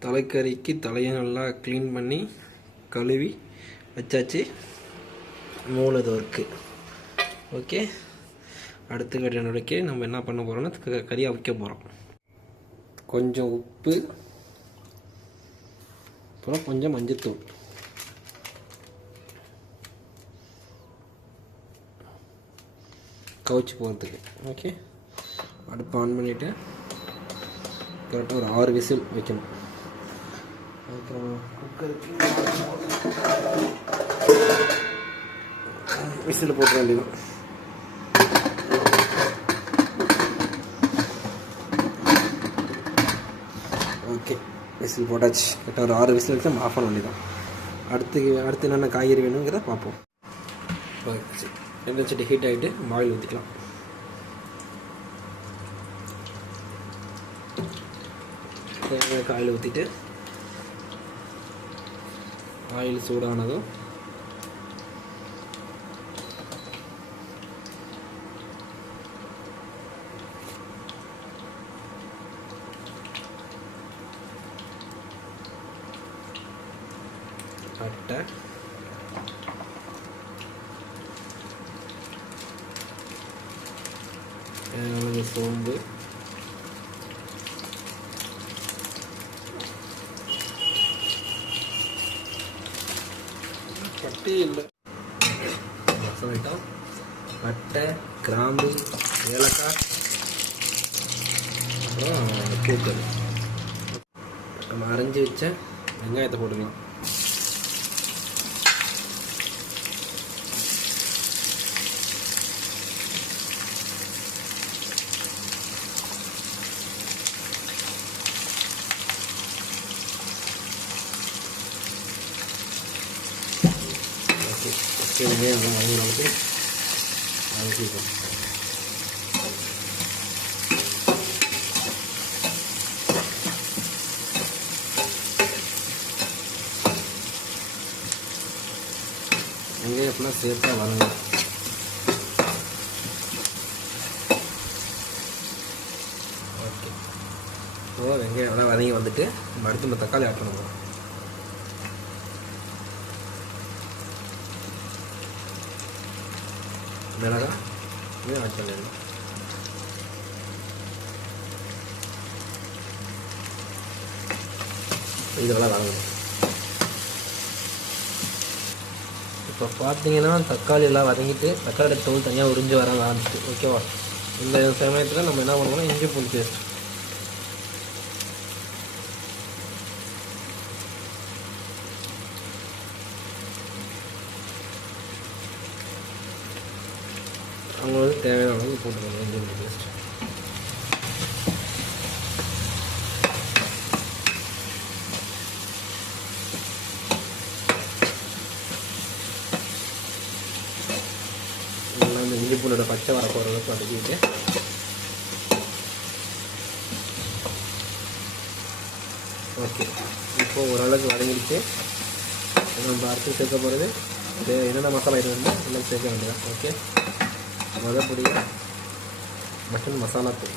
தலைக்கறிக்கு தலையை நல்லா க்ளீன் பண்ணி கழுவி வச்சாச்சு. மூலது ஒர்க்கு ஓகே அடுத்த கட்ட நடவடிக்கை நம்ம என்ன பண்ண போகிறோம்னா க- கறியை வைக்க போகிறோம் கொஞ்சம் உப்பு அப்புறம் கொஞ்சம் மஞ்சத்தூள். கவுச்சு போகிறதுக்கு ஓகே அடுப்பு ஆன் பண்ணிவிட்டு கரெக்டாக ஒரு ஆறு விசில் வைக்கணும். அப்புறம் குக்கருக்கு விசில் போட்டுற வேண்டியது. ஓகே விசில் போட்டாச்சு. கிட்ட ஒரு ஆறு விசில் எடுத்து நம்ம ஆஃப் பண்ண வேண்டியதான் அடுத்து அடுத்து என்னென்ன காய்கறி வேணுங்கிறத பார்ப்போம். ஓகே எண்ணெய் சட்டி ஹீட் ஆகிட்டு ஆயில் ஊற்றிக்கலாம் தேங்காய் காயில் ஊற்றிட்டு ஆயில் சூடானதும் பட்டை அளவு சட்டி இல்லை. சொல்லிட்டோம் பட்டை கிராம்பு ஏலக்காய் அப்புறம் பூக்கள் நம்ம அரைஞ்சி வச்ச வெங்காயத்தை போட்டுக்கலாம். ஓகே ஃபஸ்ட்டு வெங்காயம் நல்லா வதங்குற அளவுக்கு வெங்காயம் ஃபுல்லாக சேர்த்தா வரணும் ஓகே. ஓ வெங்காயம் நல்லா வதங்கி வந்துட்டு நம்ம நம்ம தக்காளி ஆட் பண்ண போகிறோம் மிளகா இதையும் ஆட் பண்ணிடலாம் இதெல்லாம் வதங்கணும் இப்போ பார்த்தீங்கன்னா தக்காளி எல்லாம் வதங்கிட்டு தக்காளி தோல் தனியாக உறிஞ்சு வர ஆரம்பிச்சிட்டு ஓகேவா இந்த சமயத்தில் நம்ம என்ன பண்ணுவோம்னா இஞ்சி பூண்டு பேஸ்ட் அவங்களுக்கு தேவையான அளவுக்கு போட்டுக்கணும் இஞ்சி பேஸ்ட் நல்லா இந்த இஞ்சி பூண்டோட பச்சை வர போகிற அளவுக்கு வதக்கிட்டு. ஓகே. இப்போ ஓரளவுக்கு வதங்கிடுச்சு. நம்ம அடுத்து சேர்க்க போகிறது என்னென்ன மசாலா ஐட்டம் எல்லாம் சேர்க்க வேண்டியதான் ஓகே. முதப்பொடி மட்டன் மசாலா தூள்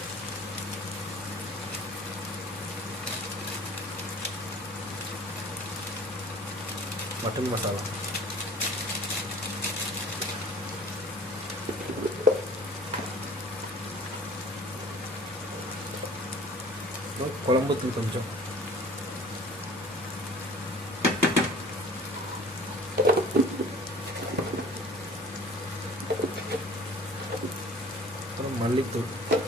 மட்டன் மசாலா. குழம்புத்தூள் கொஞ்சம். அப்புறம் மல்லித்தூள்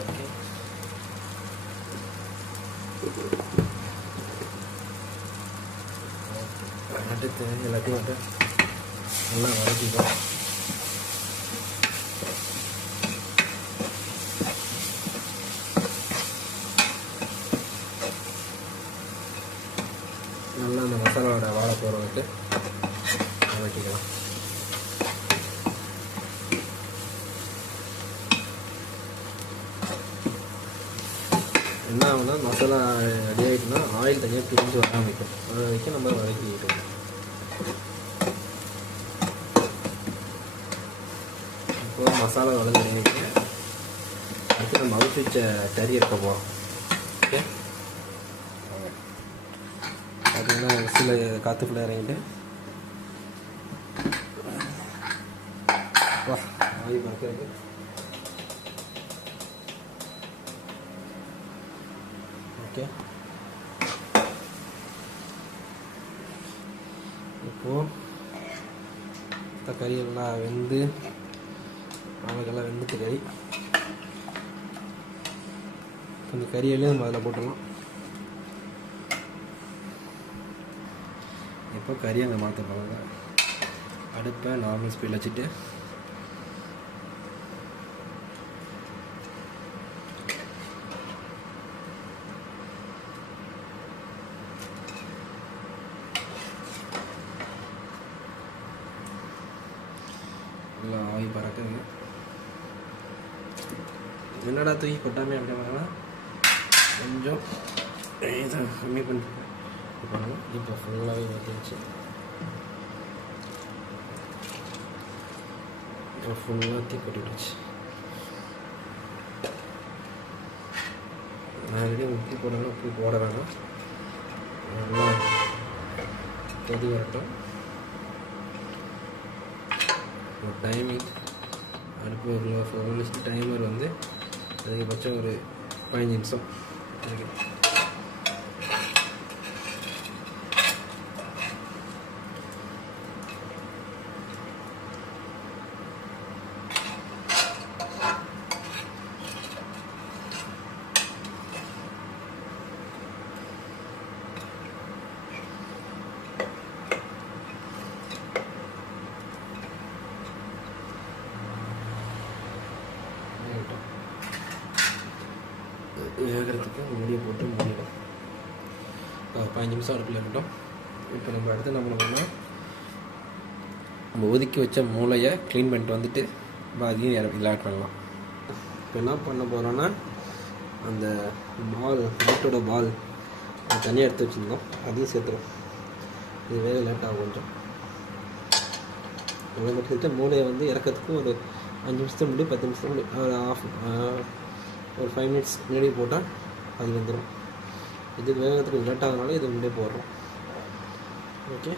ஓகே அடுத்து எல்லாத்தையும் வந்து நல்லா வதக்கிக்கலாம் நல்லா அந்த மசாலாவோட போட்டு. வதக்கிக்கலாம் என்ன ஆகுனா மசாலா ரெடி ஆகிட்டுனா ஆயில் தனியாக பிரிஞ்சு வர ஆரம்பிக்கும். வர வரைக்கும் நம்ம வதக்கிட்டு இப்போ இப்போ மசாலா வளர்ந்துருங்க அடுத்து நம்ம அவுத்து வச்ச கறி இருக்க போகிறோம் பார்த்தீங்கன்னா சில காற்றுக்குள்ளே இறங்கிட்டு ஆவி பார்க்கறது ஓகே இப்போது கறி எல்லாம் வெந்து அவங்களுக்கெல்லாம் வெந்துட்டு கறி. கொஞ்சம் கறியெல்லாம் நம்ம அதில் போட்டுடலாம். இப்போ கறி அங்கே மாற்ற போகிறாங்க அடுப்பை நார்மல் ஸ்பீடில் வச்சுட்டு. நல்லா ஆவி பறக்குங்க என்னடா தூக்கி கொட்டாமே அப்படின்னா கொஞ்சம் இதை கம்மி பண்ணி பாருங்கள் இப்போ ஃபுல்லாகவே ஊற்றிடுச்சு இப்போ ஃபுல்லாக தீ கொட்டிடுச்சு ஆல்ரெடி உப்பி போடணும் உப்பி போட வேணாம் நல்லா கொதி வரட்டும் ஒரு டைமிங் அடுப்பு ஒரு ஃபோர் மினிட்ஸ் டைமர் வந்து அதிகபட்சம் ஒரு பதினஞ்சு நிமிஷம் இருக்கு வேகட்டும். வேகிறதுக்கு மூடியை போட்டு மூடிடும் பதினஞ்சு நிமிஷம் அடுப்பில் இருக்கட்டும் இப்போ நம்ம அடுத்து என்ன பண்ணோம்னா நம்ம ஒதுக்கி வச்ச மூளையை க்ளீன் பண்ணிட்டு வந்துட்டு நம்ம அதையும் இதில் ஆட் பண்ணலாம். இப்போ என்ன பண்ண போகிறோன்னா அந்த பால் மீட்டோட பால் தனியாக எடுத்து வச்சுருந்தோம். அதையும் சேர்த்துரும் இது வேக லேட்டாகும் கொஞ்சம். அதை மட்டும் சேர்த்து மூளையை வந்து இறக்கிறதுக்கும் ஒரு அஞ்சு நிமிஷத்துக்கு முன்னாடி பத்து நிமிஷத்துக்கு முன்னாடி ஒரு ஆஃப் ஒரு ஃபைவ் மினிட்ஸ் முன்னாடி போட்டால் அது வந்துடும் இது வேகத்துக்கு லேட் ஆகுறதுனால இது முன்னே போடுறோம். ஓகே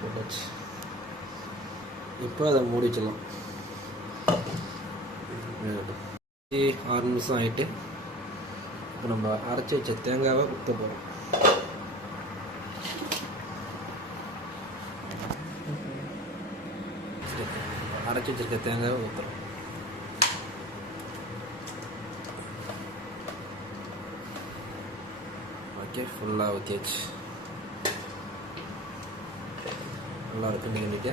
போட்டாச்சு இப்போ அதை மூடி வச்சிடலாம். ஆறு நிமிஷம் ஆகிட்டு இப்போ நம்ம அரைச்சி வச்ச தேங்காவை ஊற்ற போகிறோம் அரைச்சி வச்சிருக்க தேங்காவை ஊற்றுறோம் ஓகே ஃபுல்லாக ஊற்றியாச்சு நல்லா இருக்குன்னு கிண்டிட்டு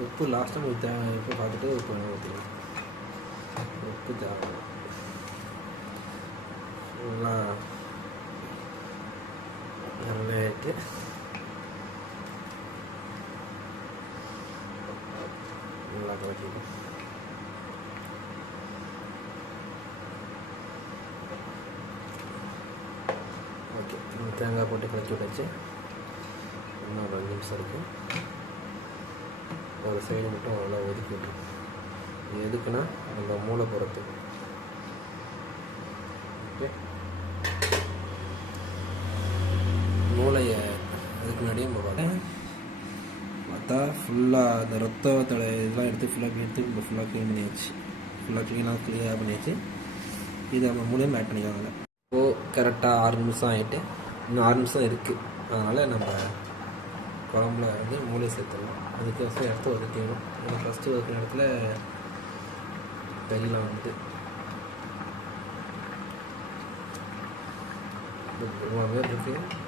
உப்பு லாஸ்ட்டாக ஊற்ற உப்பு பார்த்துட்டு உப்பு ஊற்றிக்கலாம் உப்பு தேவை ஃபுல்லாக நல்லா இருக்கு நல்லா கலக்கிடும் ஓகே தேங்காய் போட்டு கலக்கி விட்டாச்சு இன்னும் ஒரு அஞ்சு நிமிஷம் ஒரு சைடு மட்டும் நல்லா ஒதுக்கி விட்டுரும் எதுக்குன்னா நம்ம மூளை போகிறதுக்கு ஓகே மூளையை அதுக்கு முன்னாடியே நம்ம பார்த்தேன் பார்த்தா ஃபுல்லாக அந்த ரத்த தலை இதெல்லாம் எடுத்து ஃபுல்லாக எடுத்து நம்ம ஃபுல்லாக க்ளீன் பண்ணியாச்சு. ஃபுல்லாக க்ளீனாக க்ளியராக பண்ணியாச்சு. இதை நம்ம மூலையும் ஆட் பண்ணிக்கோங்க இப்போ கரெக்டாக ஆறு நிமிஷம் ஆகிட்டு இன்னும் ஆறு நிமிஷம் இருக்குது அதனால் நம்ம குழம்புல வந்து மூளை சேர்த்துடலாம். அதுக்கோசரம் இடத்த ஒதுக்கணும் ஏன்னா ஃபஸ்ட்டு ஒதுக்கிற இடத்துல கறிலாம் வந்து இருக்குது பேர்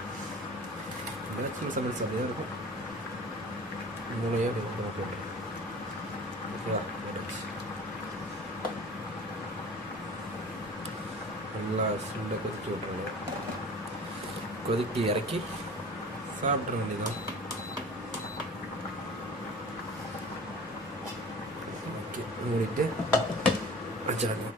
பேச்சுலர் சமையல் அப்படியே இருக்கும் மூளையே அப்படி போட்டு ஓகேவா நல்லா சுண்டை கொதிச்சு விட்றணும் கொதிக்கி இறக்கி சாப்பிட்ற வேண்டியதான் ஓகே மூடிட்டு வச்சிடணும்.